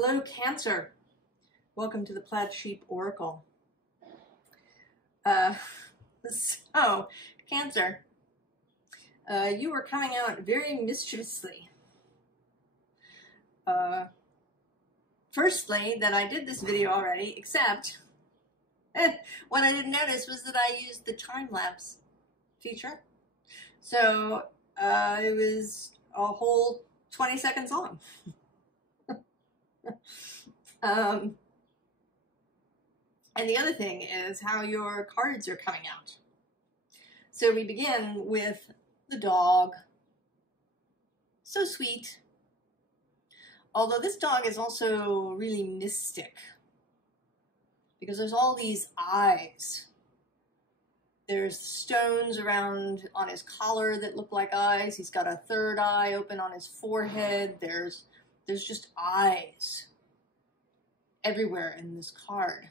Hello, Cancer. Welcome to the Plaid Sheep Oracle. So, Cancer, you were coming out very mischievously. Firstly, that I did this video already, except what I didn't notice was that I used the time-lapse feature. So, it was a whole 20 seconds long. And the other thing is how your cards are coming out. So we begin with the dog. So sweet. Although this dog is also really mystic, because there's all these eyes. There's stones around on his collar that look like eyes. He's got a third eye open on his forehead. There's just eyes everywhere in this card.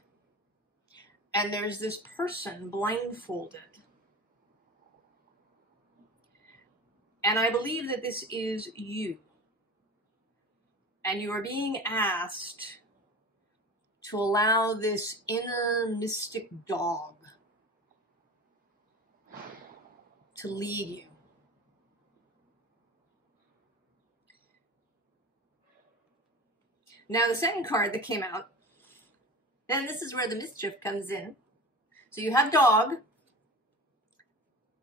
And there's this person blindfolded. And I believe that this is you. And you are being asked to allow this inner mystic dog to lead you. Now the second card that came out, and this is where the mischief comes in. So you have dog,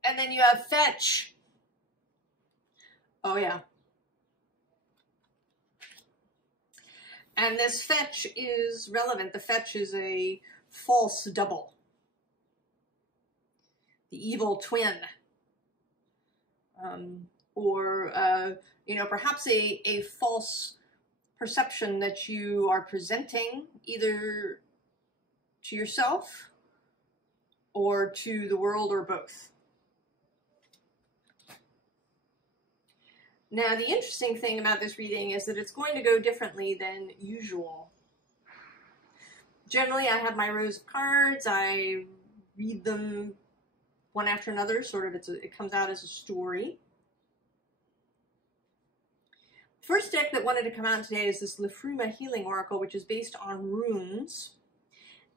and then you have fetch. Oh yeah. And this fetch is relevant. The fetch is a false double. The evil twin. Perhaps a false perception that you are presenting either to yourself or to the world, or both. Now, the interesting thing about this reading is that it's going to go differently than usual. Generally, I have my rows of cards. I read them one after another, sort of. It comes out as a story. First deck that wanted to come out today is this Liffruma Healing Oracle, which is based on runes.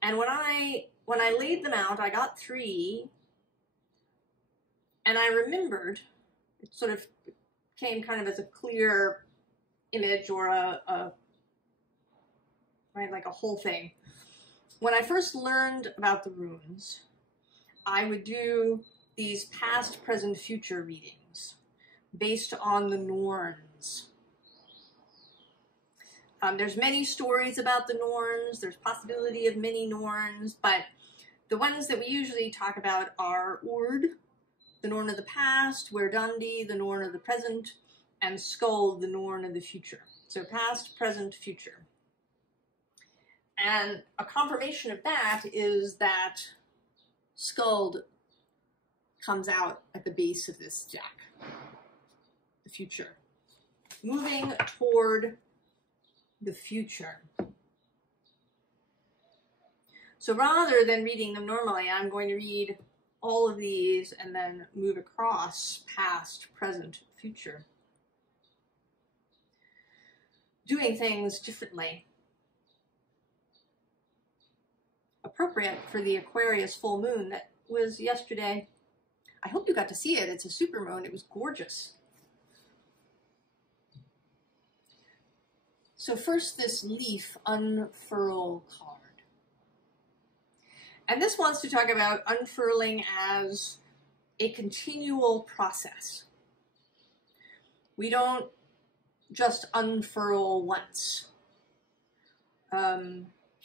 And when I laid them out, I got 3, and I remembered, it sort of came kind of as a clear image, or like a whole thing. When I first learned about the runes, I would do these past, present, future readings based on the Norns. There's many stories about the Norns. There's possibility of many Norns, but the ones that we usually talk about are Ord, the Norn of the past, Werdandi, the Norn of the present, and Skuld, the Norn of the future. So past, present, future. And a confirmation of that is that Skuld comes out at the base of this deck. The future. Moving toward the future. So rather than reading them normally, I'm going to read all of these and then move across past, present, future. Doing things differently. Appropriate for the Aquarius full moon that was yesterday. I hope you got to see it. It's a super moon. It was gorgeous. So first, this leaf unfurl card. And this wants to talk about unfurling as a continual process. We don't just unfurl once.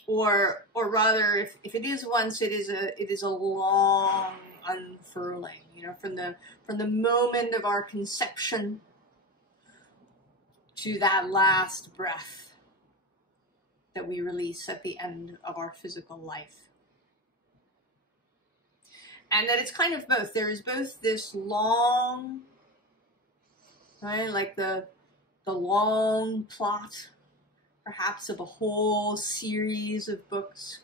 Or rather, if it is once, it is a long unfurling. You know, from the moment of our conception to that last breath that we release at the end of our physical life. And that it's kind of both. There is both this long, right, like the long plot, perhaps of a whole series of books.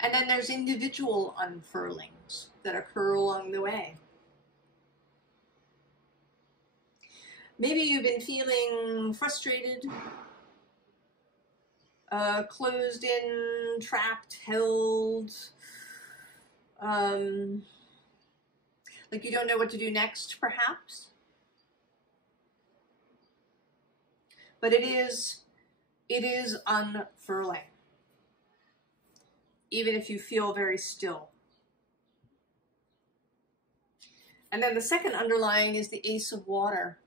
And then there's individual unfurlings that occur along the way. Maybe you've been feeling frustrated closed in, trapped, held, like you don't know what to do next, perhaps. But it is unfurling, even if you feel very still. And then the second underlying is the Ace of Water.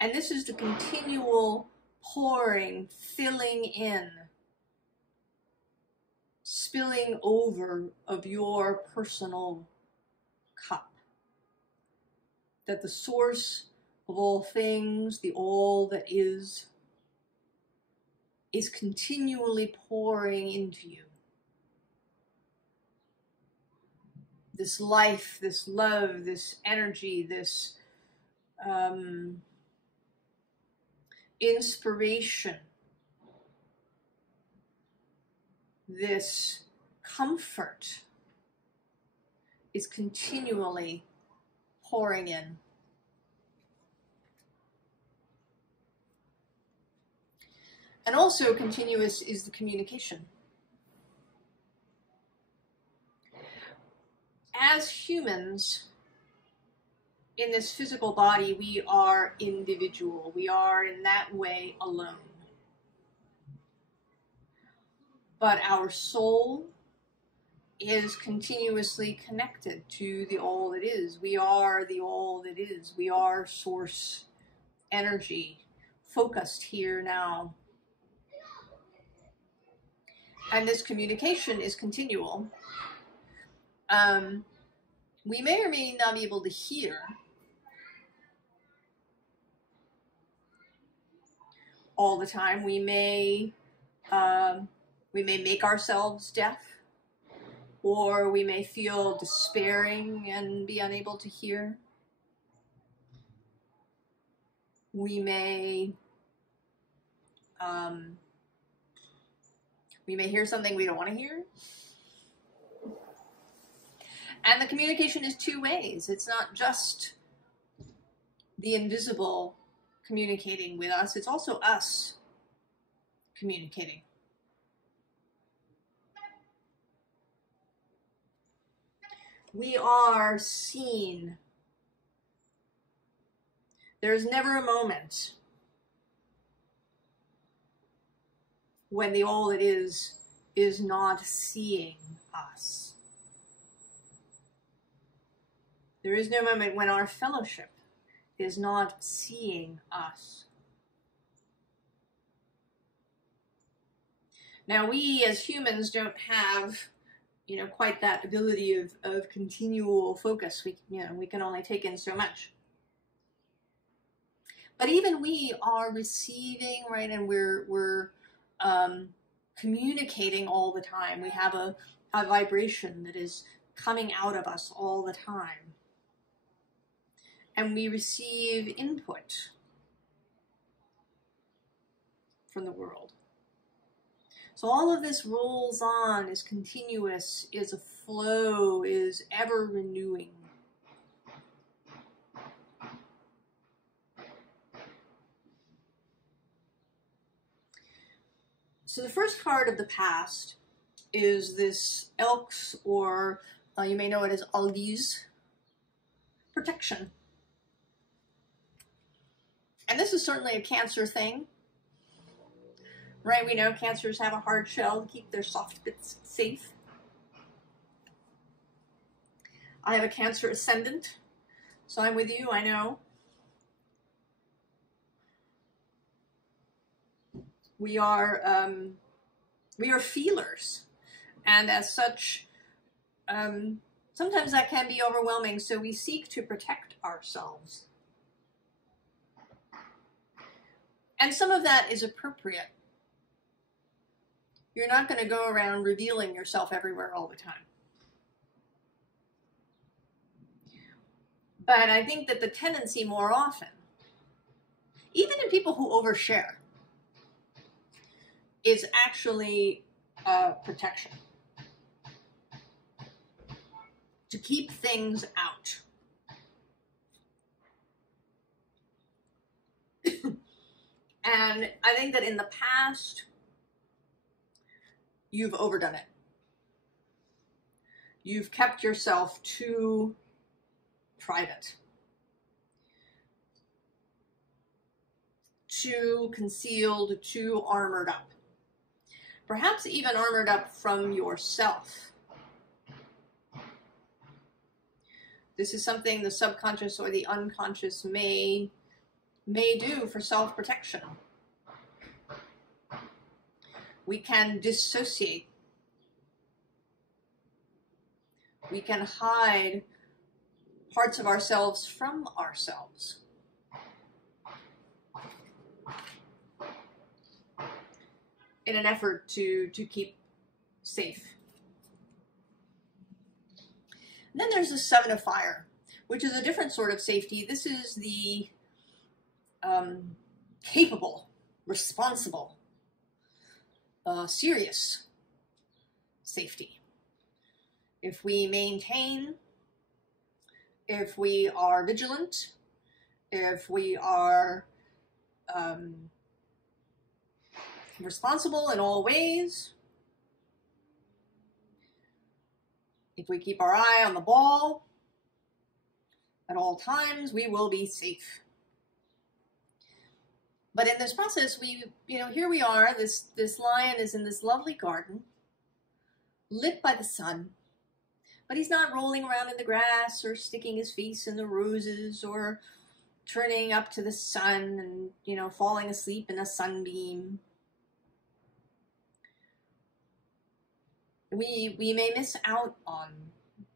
And this is the continual pouring, filling in, spilling over of your personal cup. That the source of all things, the all that is continually pouring into you. This life, this love, this energy, this inspiration, this comfort is continually pouring in. And also continuous is the communication. As humans, in this physical body, we are individual. We are in that way alone. But our soul is continuously connected to the all that is. We are the all that is. We are source energy, focused here now. And this communication is continual. We may or may not be able to hear all the time. We may make ourselves deaf, or we may feel despairing and be unable to hear. We may hear something we don't want to hear. And the communication is two ways. It's not just the invisible communicating with us, it's also us communicating. We are seen. There's never a moment when the all that is not seeing us. There is no moment when our fellowship is not seeing us. Now, we as humans don't have, quite that ability of continual focus. We can only take in so much. But even we are receiving, right, and we're communicating all the time. We have a vibration that is coming out of us all the time. And we receive input from the world. So all of this rolls on, is continuous, is a flow, is ever renewing. So the first card of the past is this Elk's, or you may know it as Algi's, protection. And this is certainly a Cancer thing, right? We know Cancers have a hard shell to keep their soft bits safe. I have a Cancer ascendant, so I'm with you, I know. We are feelers, and as such, sometimes that can be overwhelming, so we seek to protect ourselves. And some of that is appropriate. You're not going to go around revealing yourself everywhere all the time. But I think that the tendency more often, even in people who overshare, is actually protection. To keep things out. And I think that in the past, you've overdone it. You've kept yourself too private, too concealed, too armored up. Perhaps even armored up from yourself. This is something the subconscious or the unconscious may do for self-protection. We can dissociate. We can hide parts of ourselves from ourselves. In an effort to keep safe. And then there's the Seven of Fire, which is a different sort of safety. This is the capable, responsible, serious safety. If we maintain, if we are vigilant, if we are responsible in all ways, if we keep our eye on the ball at all times, we will be safe. But in this process, here we are, this lion is in this lovely garden, lit by the sun, but he's not rolling around in the grass or sticking his face in the roses or turning up to the sun and, falling asleep in a sunbeam. We may miss out on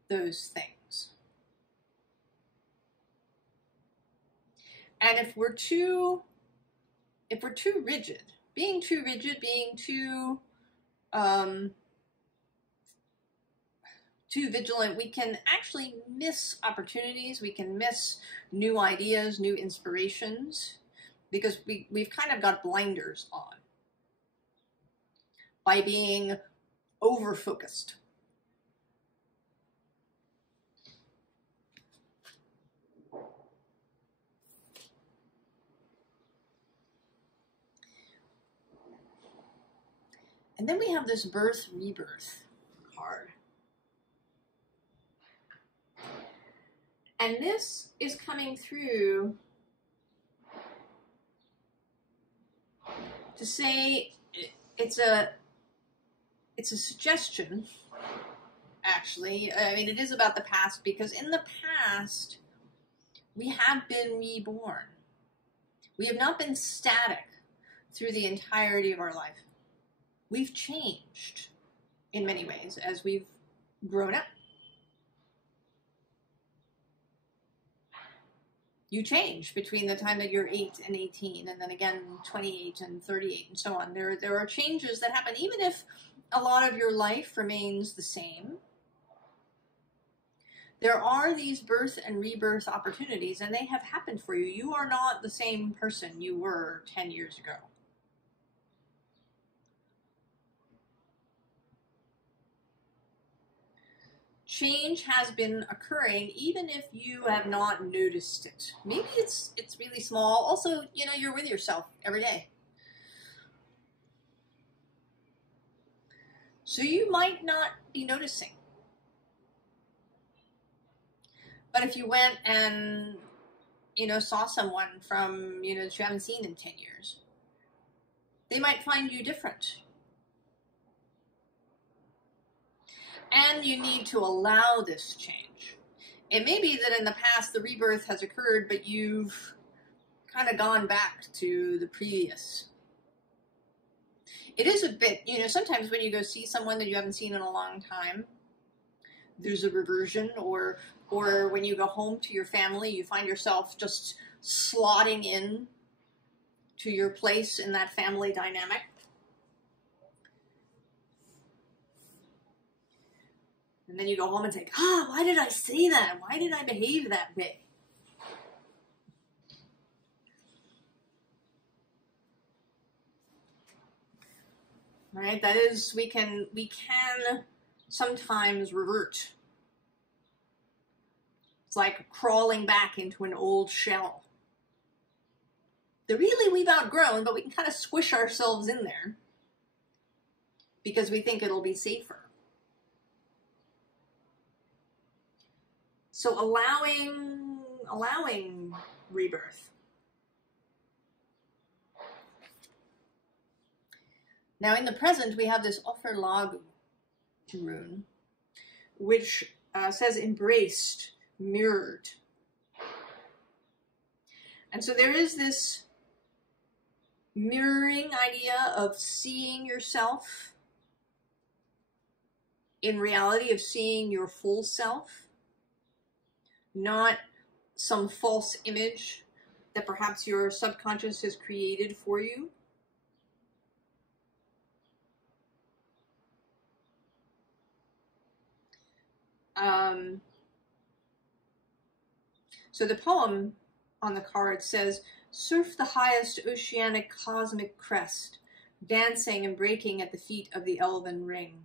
those things. And if we're too rigid, being too vigilant, we can actually miss opportunities. We can miss new ideas, new inspirations, because we've kind of got blinders on by being over-focused. And then we have this birth rebirth card. And this is coming through to say it's a suggestion, actually. I mean, it is about the past, because in the past, we have been reborn. We have not been static through the entirety of our life. We've changed in many ways as we've grown up. You change between the time that you're 8 and 18, and then again 28 and 38 and so on. There are changes that happen, even if a lot of your life remains the same. There are these birth and rebirth opportunities, and they have happened for you. You are not the same person you were 10 years ago. Change has been occurring, even if you have not noticed it. Maybe it's really small. Also, you're with yourself every day. So you might not be noticing. But if you went and, saw someone from, that you haven't seen in 10 years, they might find you different. And you need to allow this change. It may be that in the past the rebirth has occurred, but you've kind of gone back to the previous. It is a bit, sometimes when you go see someone that you haven't seen in a long time, there's a reversion, or when you go home to your family, you find yourself just slotting in to your place in that family dynamic. And then you go home and think, why did I say that? Why did I behave that way? Right? That is, we can sometimes revert. It's like crawling back into an old shell that really we've outgrown, but we can kind of squish ourselves in there. because we think it'll be safer. So allowing rebirth. Now in the present, we have this Unfurling rune, which says embraced, mirrored. And so there is this mirroring idea of seeing yourself in reality, of seeing your full self, not some false image that perhaps your subconscious has created for you. So the poem on the card says, surf the highest oceanic cosmic crest, dancing and breaking at the feet of the elven ring.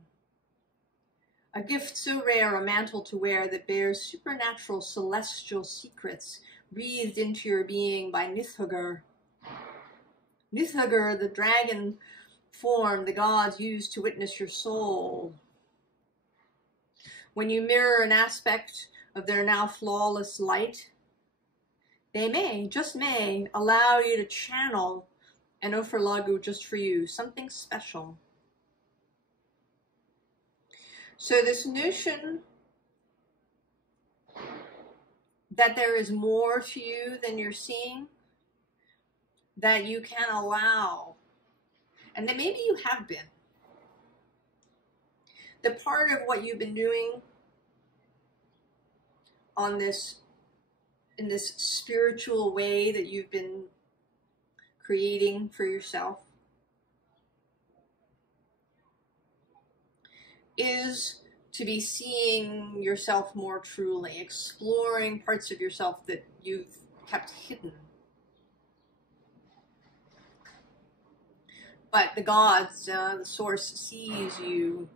A gift so rare, a mantle to wear that bears supernatural celestial secrets breathed into your being by Nithhugr. Nithhugr, the dragon form the gods use to witness your soul. When you mirror an aspect of their now flawless light, they may, just may, allow you to channel an Unfurling just for you, something special. So this notion that there is more to you than you're seeing, that you can allow, and that maybe you have been. The part of what you've been doing on this, in this spiritual way that you've been creating for yourself, is to be seeing yourself more truly, exploring parts of yourself that you've kept hidden. But the gods, the source, sees you.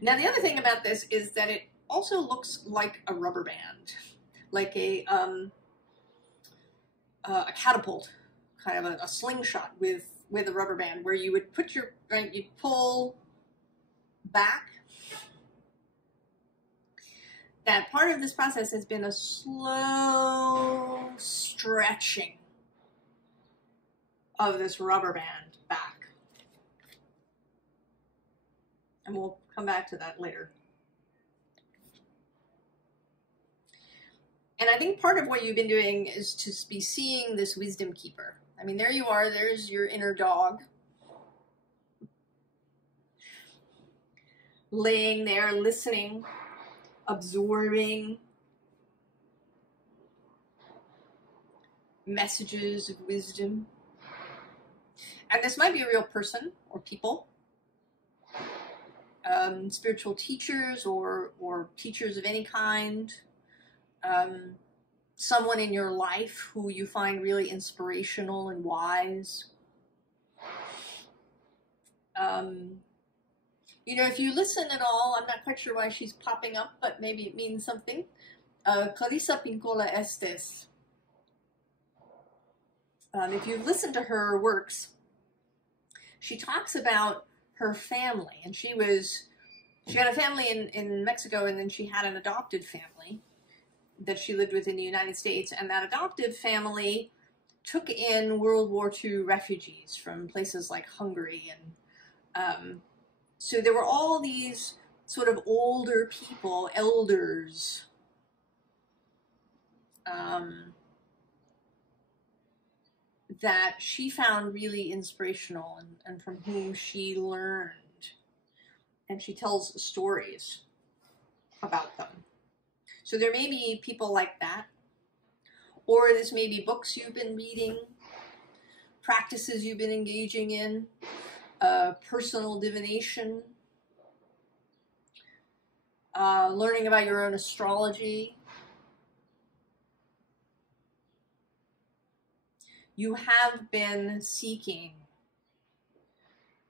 Now the other thing about this is that it also looks like a rubber band, like a catapult, kind of a slingshot with a rubber band, where you would put your, right, you'd pull back. That part of this process has been a slow stretching of this rubber band back. And we'll come back to that later. And I think part of what you've been doing is to be seeing this wisdom keeper. I mean, there you are, there's your inner dog. Laying there, listening, absorbing messages of wisdom. And this might be a real person or people, spiritual teachers or teachers of any kind, someone in your life who you find really inspirational and wise. You know, if you listen at all, I'm not quite sure why she's popping up, but maybe it means something. Clarissa Pinkola Estes. If you listen to her works, she talks about her family, and she had a family in Mexico, and then she had an adopted family that she lived with in the United States, and that adopted family took in World War II refugees from places like Hungary, and so there were all these sort of older people, elders, that she found really inspirational and from whom she learned. And she tells stories about them. So there may be people like that. Or this may be books you've been reading, practices you've been engaging in, personal divination, learning about your own astrology. You have been seeking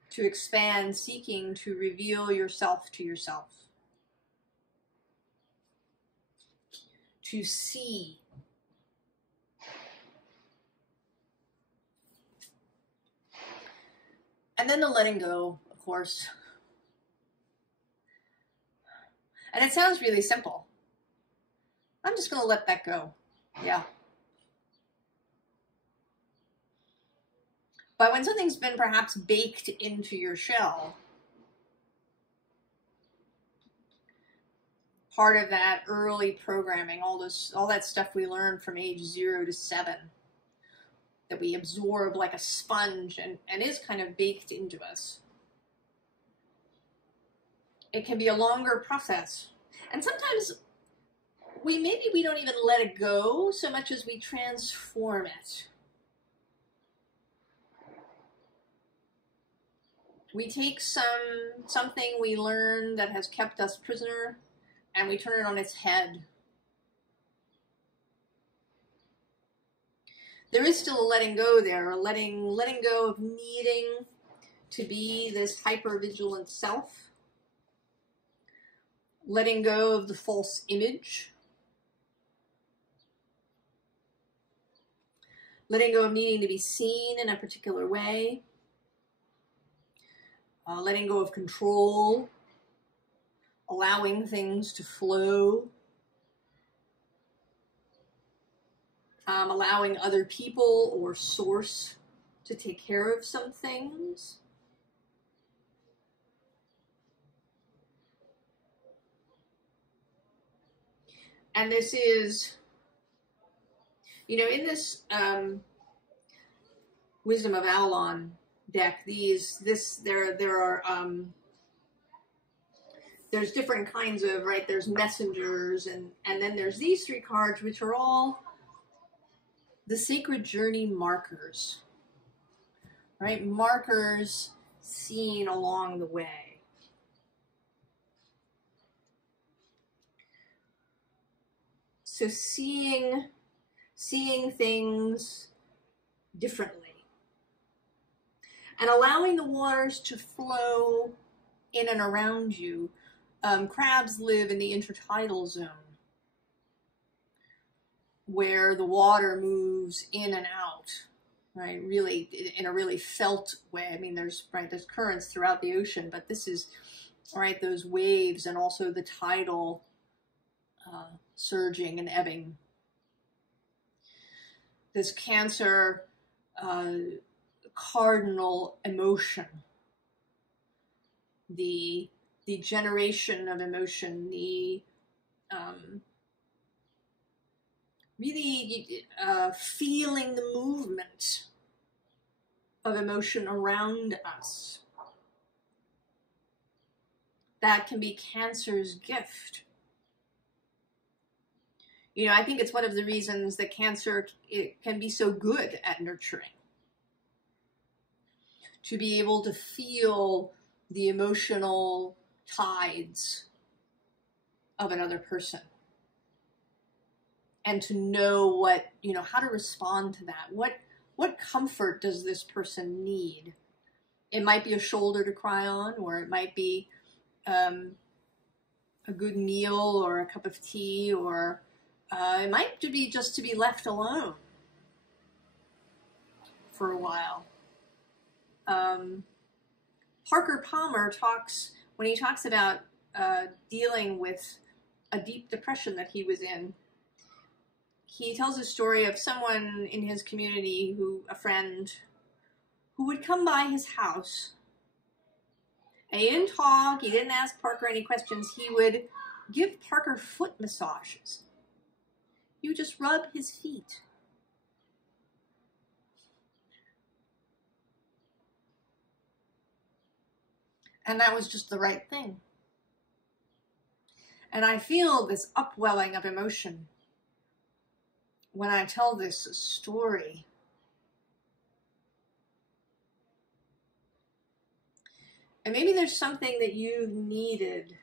to expand, seeking to reveal yourself to yourself, to see. And then the letting go, of course. And it sounds really simple. I'm just going to let that go. Yeah. But when something's been perhaps baked into your shell, part of that early programming, all that stuff we learned from age 0 to 7, that we absorb like a sponge and is kind of baked into us. It can be a longer process. And sometimes maybe we don't even let it go so much as we transform it. We take something we learned that has kept us prisoner, and we turn it on its head. There is still a letting go there, a letting go of needing to be this hyper-vigilant self, letting go of the false image, letting go of needing to be seen in a particular way, letting go of control, allowing things to flow, allowing other people or source to take care of some things. And this is, you know, in this Wisdom of Avalon deck, there's different kinds of, right, there's messengers, and then there's these 3 cards, which are all the sacred journey markers, right? Markers seen along the way. So seeing things differently and allowing the waters to flow in and around you. Crabs live in the intertidal zone, where the water moves in and out, right? Really, in a really felt way. I mean, there's currents throughout the ocean, but this is, right, those waves and also the tidal surging and ebbing. This Cancer cardinal emotion, the generation of emotion, the really feeling the movement of emotion around us. That can be Cancer's gift. You know, I think it's one of the reasons that Cancer can be so good at nurturing. To be able to feel the emotional tides of another person. And to know what, you know, how to respond to that. What comfort does this person need? It might be a shoulder to cry on, or it might be a good meal or a cup of tea, or it might be just to be left alone for a while. Parker Palmer talks, when he talks about dealing with a deep depression that he was in, he tells a story of someone in his community, a friend, who would come by his house. And he didn't talk, he didn't ask Parker any questions, he would give Parker foot massages. He would just rub his feet. And that was just the right thing. And I feel this upwelling of emotion when I tell this story. And maybe there's something that you've needed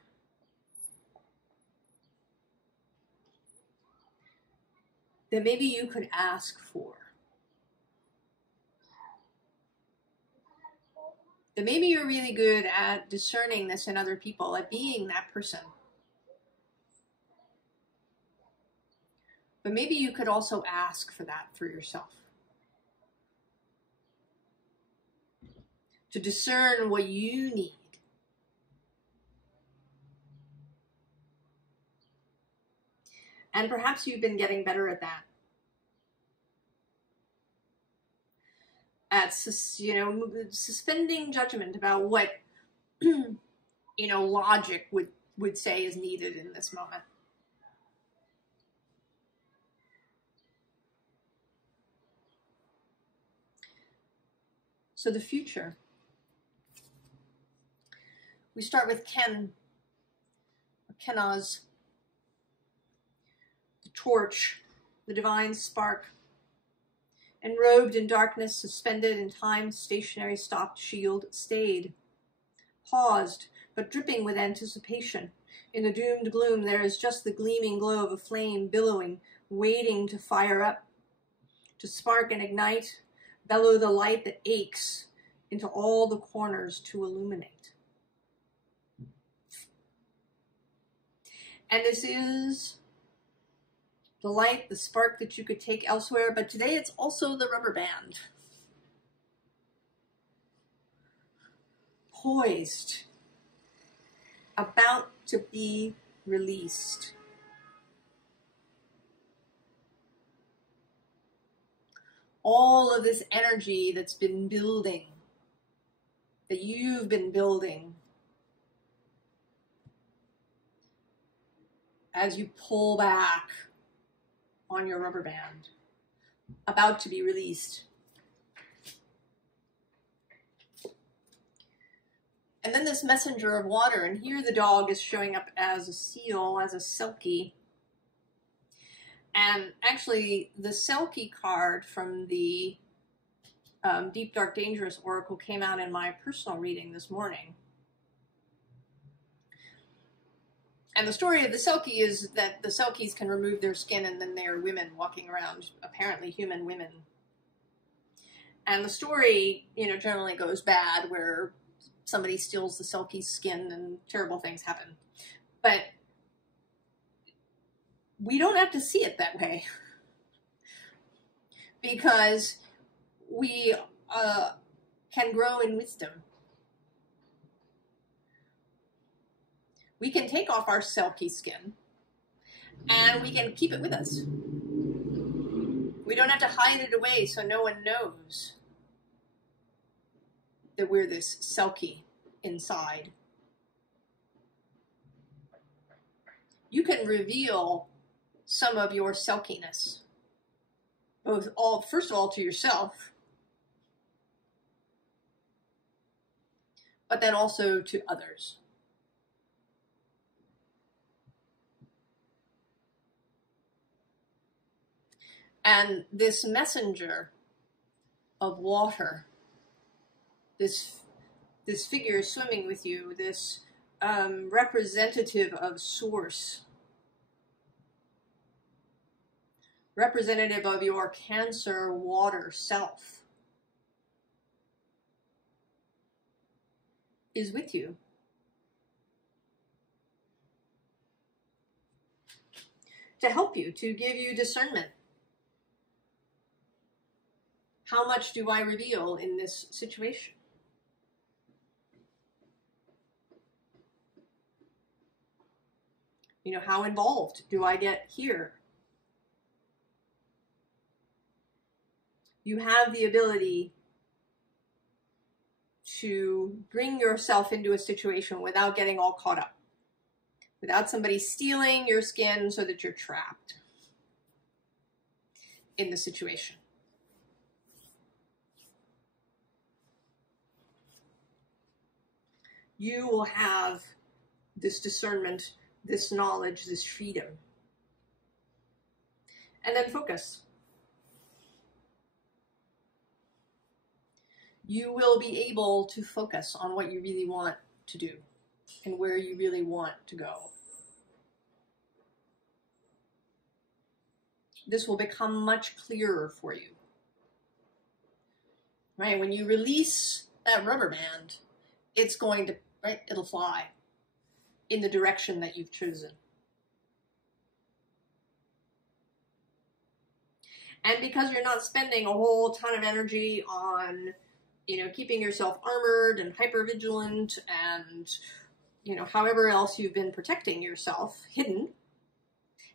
that maybe you could ask for. That maybe you're really good at discerning this in other people, at being that person. But maybe you could also ask for that for yourself. to discern what you need. And perhaps you've been getting better at that. At, suspending judgment about what, logic would say is needed in this moment. So the future. We start with Ken, or Kenaz, the torch, the divine spark. Enrobed in darkness, suspended in time, stationary, stopped, shield, stayed. Paused, but dripping with anticipation. In the doomed gloom, there is just the gleaming glow of a flame billowing, waiting to fire up, to spark and ignite, bellow the light that aches into all the corners to illuminate. And this is the light, the spark that you could take elsewhere, but today it's also the rubber band. Poised, about to be released. All of this energy that's been building, that you've been building, as you pull back on your rubber band, about to be released. And then this messenger of water, and here the dog is showing up as a seal, as a selkie. And actually, the selkie card from the Deep, Dark, Dangerous Oracle came out in my personal reading this morning. And the story of the selkie is that the selkies can remove their skin and then they're women walking around, apparently human women. And the story, generally goes bad where somebody steals the selkie's skin and terrible things happen. But we don't have to see it that way. Because we can grow in wisdom. We can take off our selkie skin and we can keep it with us. We don't have to hide it away so no one knows that we're this selkie inside. You can reveal some of your selkiness, first of all to yourself, but then also to others. And this messenger of water, this figure swimming with you, this representative of source, representative of your Cancer water self, is with you. To help you, to give you discernment. How much do I reveal in this situation? How involved do I get here? You have the ability to bring yourself into a situation without getting all caught up. Without somebody stealing your skin so that you're trapped in the situation. You will have this discernment, this knowledge, this freedom. And then focus. You will be able to focus on what you really want to do and where you really want to go. This will become much clearer for you. Right? When you release that rubber band, it's going to, it'll fly in the direction that you've chosen. And because you're not spending a whole ton of energy on you know, keeping yourself armored and hypervigilant and, you know, however else you've been protecting yourself, hidden,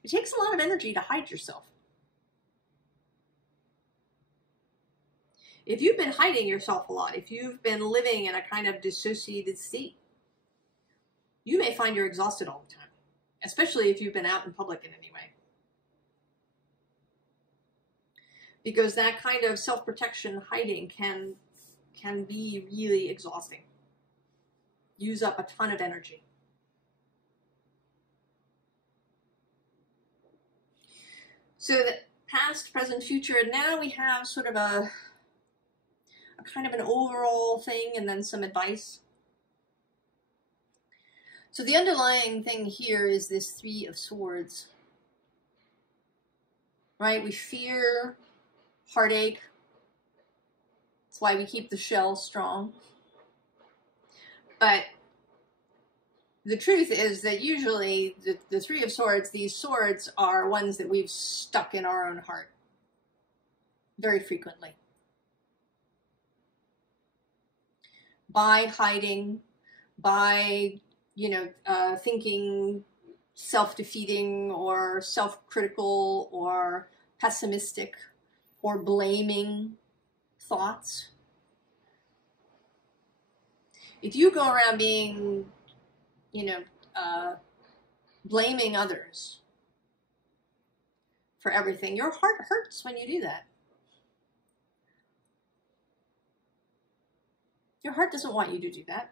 it takes a lot of energy to hide yourself. If you've been hiding yourself a lot, if you've been living in a kind of dissociated state, you may find you're exhausted all the time, especially if you've been out in public in any way. Because that kind of self-protection hiding can be really exhausting. Use up a ton of energy. So the past, present, future, and now we have sort of a kind of an overall thing and then some advice. So the underlying thing here is this Three of Swords, right? We fear heartache. That's why we keep the shell strong. But the truth is that usually the Three of Swords, these swords are ones that we've stuck in our own heart very frequently. By hiding, by, you know, thinking self-defeating or self-critical or pessimistic or blaming thoughts. If you go around being, you know, blaming others for everything, your heart hurts when you do that. Your heart doesn't want you to do that.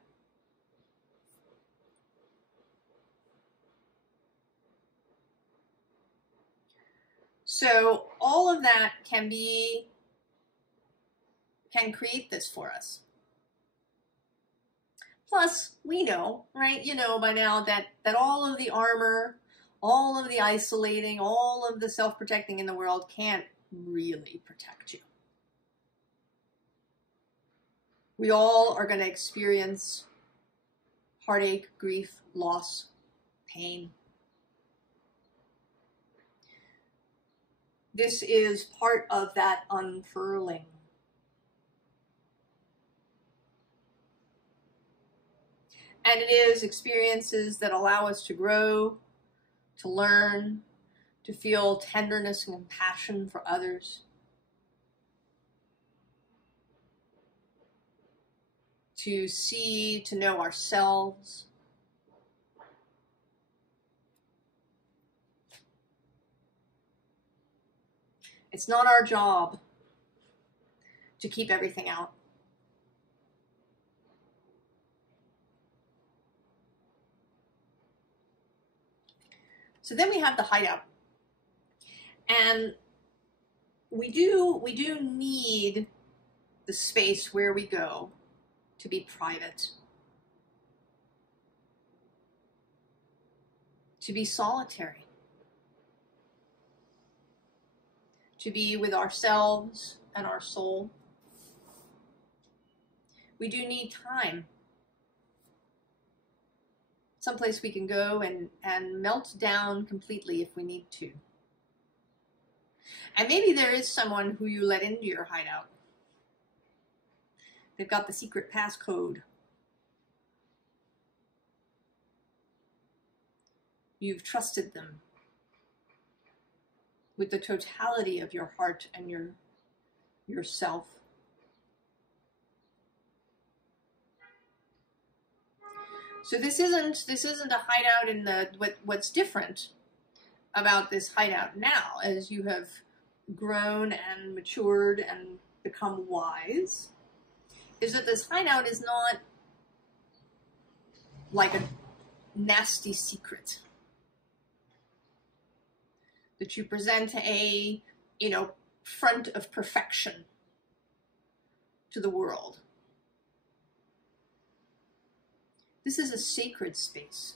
So all of that can create this for us. Plus, we know, right? You know by now that all of the armor, all of the isolating, all of the self-protecting in the world can't really protect you. We all are going to experience heartache, grief, loss, pain. This is part of that unfurling. And it is experiences that allow us to grow, to learn, to feel tenderness and compassion for others. To see, to know ourselves. It's not our job to keep everything out. So then we have the hideout. And we do need the space where we go to be private, to be solitary, to be with ourselves and our soul. We do need time. Someplace we can go and melt down completely if we need to. And maybe there is someone who you let into your hideout. They've got the secret passcode. You've trusted them with the totality of your heart and yourself. So this isn't a hideout in the what's different about this hideout now, as you have grown and matured and become wise, is that this hideout is not like a nasty secret that you present a, you know, front of perfection to the world. This is a sacred space.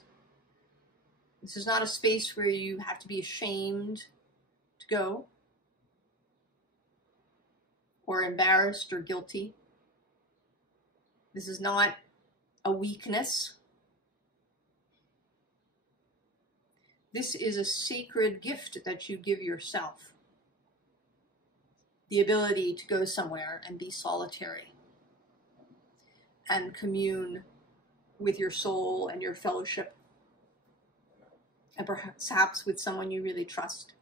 This is not a space where you have to be ashamed to go, or embarrassed or guilty. This is not a weakness. This is a sacred gift that you give yourself. The ability to go somewhere and be solitary. and commune with your soul and your fellowship, and perhaps with someone you really trust.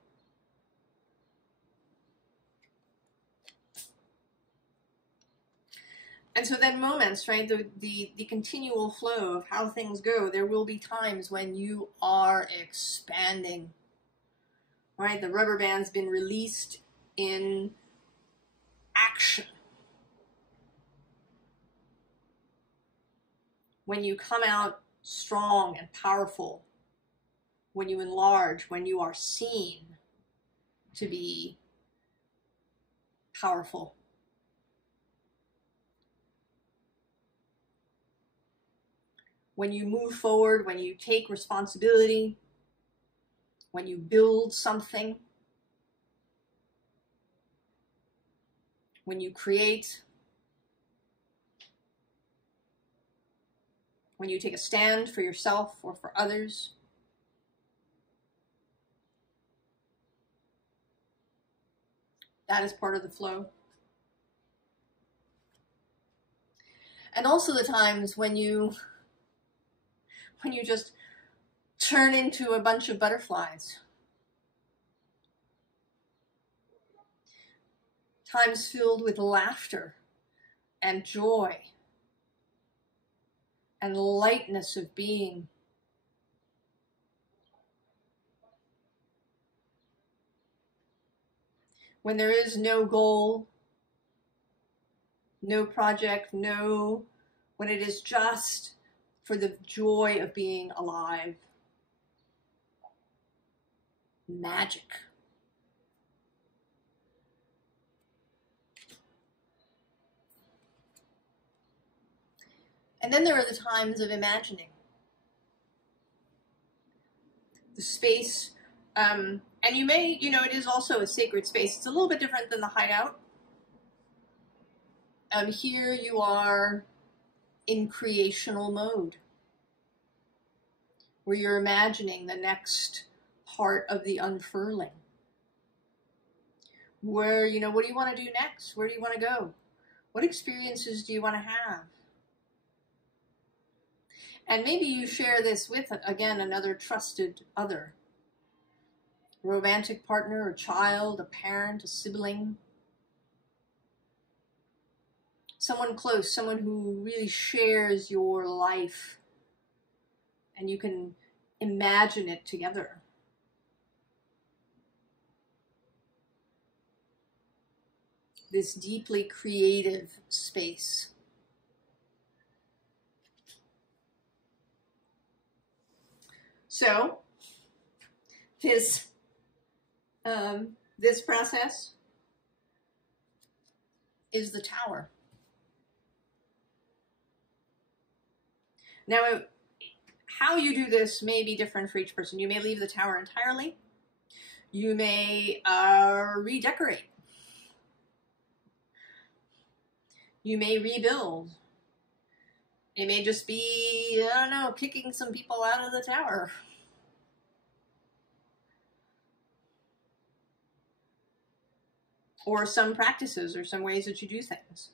And so then moments, right, the continual flow of how things go, there will be times when you are expanding, right? The rubber band's been released in action. When you come out strong and powerful, when you enlarge, when you are seen to be powerful. When you move forward, when you take responsibility, when you build something, when you create, when you take a stand for yourself or for others. That is part of the flow. And also the times when you just turn into a bunch of butterflies. Times filled with laughter and joy and lightness of being. When there is no goal, no project, when it is just for the joy of being alive. Magic. And then there are the times of imagining. The space, and you may, it is also a sacred space. It's a little bit different than the hideout. Here you are in creational mode, where you're imagining the next part of the unfurling. Where, what do you want to do next? Where do you want to go? What experiences do you want to have? And maybe you share this with, again, another trusted other. A romantic partner, a child, a parent, a sibling. Someone close, someone who really shares your life. And you can imagine it together. This deeply creative space. So, this process is the tower. Now, how you do this may be different for each person. You may leave the tower entirely. You may redecorate. You may rebuild. It may just be, I don't know, kicking some people out of the tower. Or some practices or some ways that you do things.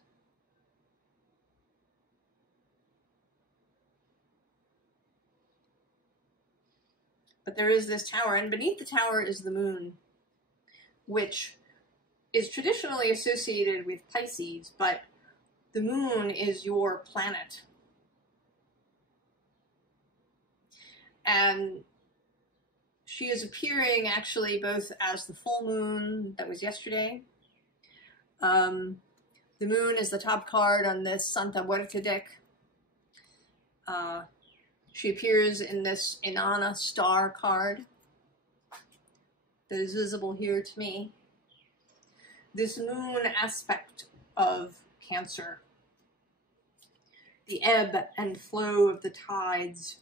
But there is this tower, and beneath the tower is the moon, which is traditionally associated with Pisces, but the moon is your planet. And she is appearing actually both as the full moon that was yesterday. The moon is the top card on this Santa Muerte deck. She appears in this Inanna star card that is visible here to me. This moon aspect of Cancer. The ebb and flow of the tides.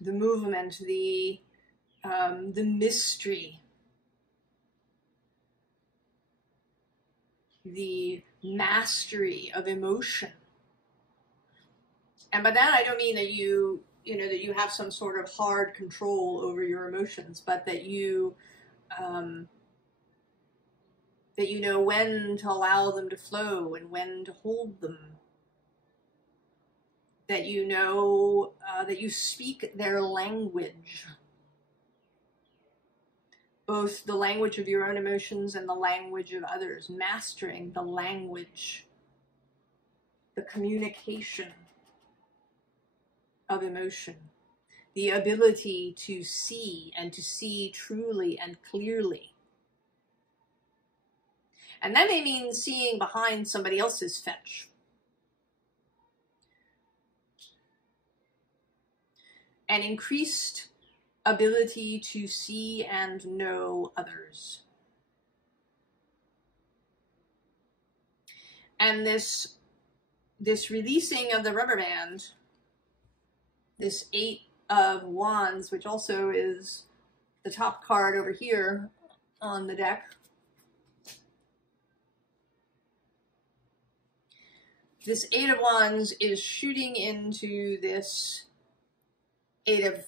The movement, the mystery. The mastery of emotion. And by that I don't mean that you have some sort of hard control over your emotions, but that you that you know when to allow them to flow and when to hold them, that you know that you speak their language, both the language of your own emotions and the language of others, mastering the language, the communication of emotion, the ability to see and to see truly and clearly. And that may mean seeing behind somebody else's fetch. An increased ability to see and know others. And this releasing of the rubber band, this 8 of Wands, which also is the top card over here on the deck. This 8 of Wands is shooting into this 8 of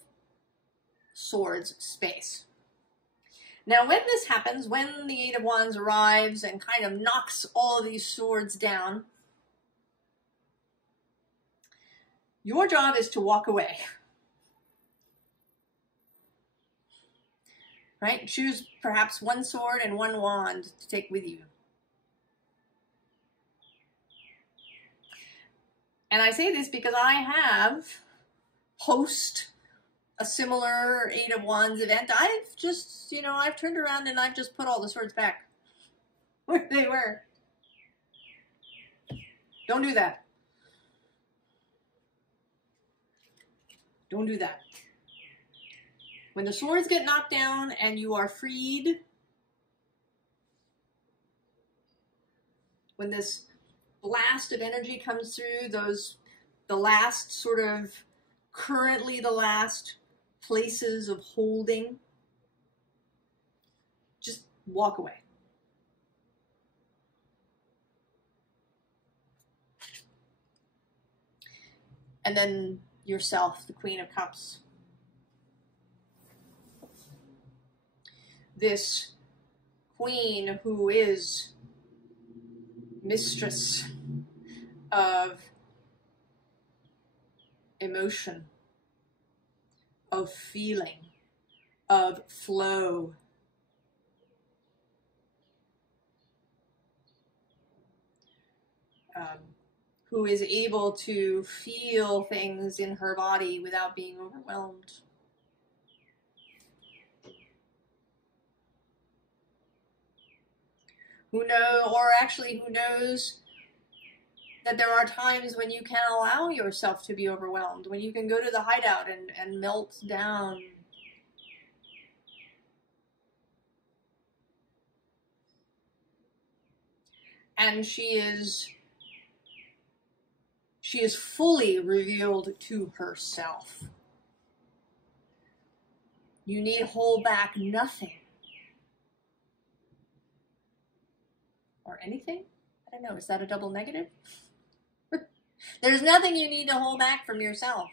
Swords space. Now when this happens, when the 8 of Wands arrives and kind of knocks all of these swords down, your job is to walk away. Right? Choose perhaps one sword and one wand to take with you. And I say this because I have host a similar 8 of Wands event. I've just, I've turned around and I've just put all the swords back where they were. Don't do that. Don't do that. When the swords get knocked down and you are freed, when this blast of energy comes through, the last sort of, currently the last places of holding, just walk away. And then yourself, the Queen of Cups. This queen who is mistress of emotion, of feeling, of flow. Who is able to feel things in her body without being overwhelmed. Who knows that there are times when you can allow yourself to be overwhelmed, when you can go to the hideout and melt down. And she is fully revealed to herself. You need hold back nothing. Or anything? I don't know, is that a double negative? There's nothing you need to hold back from yourself.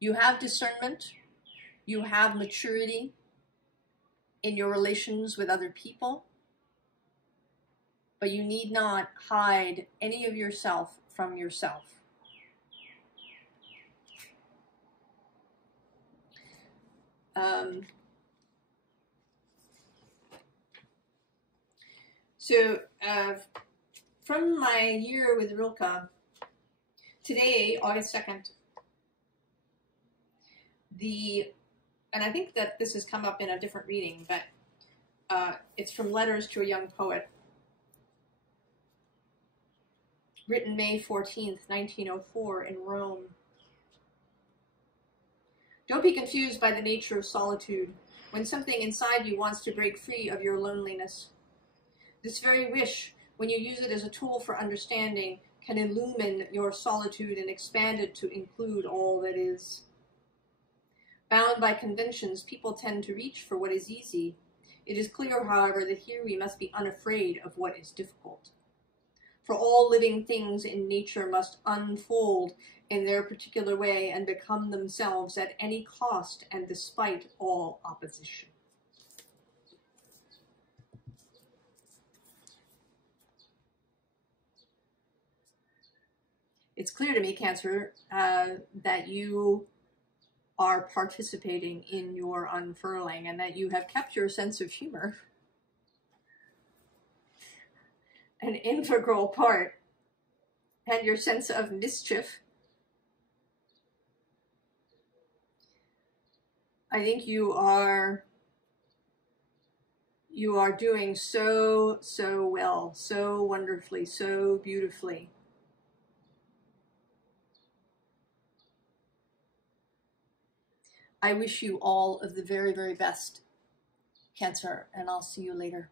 You have discernment. You have maturity in your relations with other people. But you need not hide any of yourself from yourself. From my year with Rilke, today, August 2nd, and I think that this has come up in a different reading, but it's from Letters to a Young Poet, written May 14th, 1904 in Rome. Don't be confused by the nature of solitude when something inside you wants to break free of your loneliness. This very wish, when you use it as a tool for understanding, can illumine your solitude and expand it to include all that is. Bound by conventions, people tend to reach for what is easy. It is clear, however, that here we must be unafraid of what is difficult. For all living things in nature must unfold in their particular way and become themselves at any cost and despite all opposition. It's clear to me, Cancer, that you are participating in your unfurling and that you have kept your sense of humor an integral part, and your sense of mischief. I think you are doing so well, so wonderfully, so beautifully. I wish you all of the very, very best, Cancer, and I'll see you later.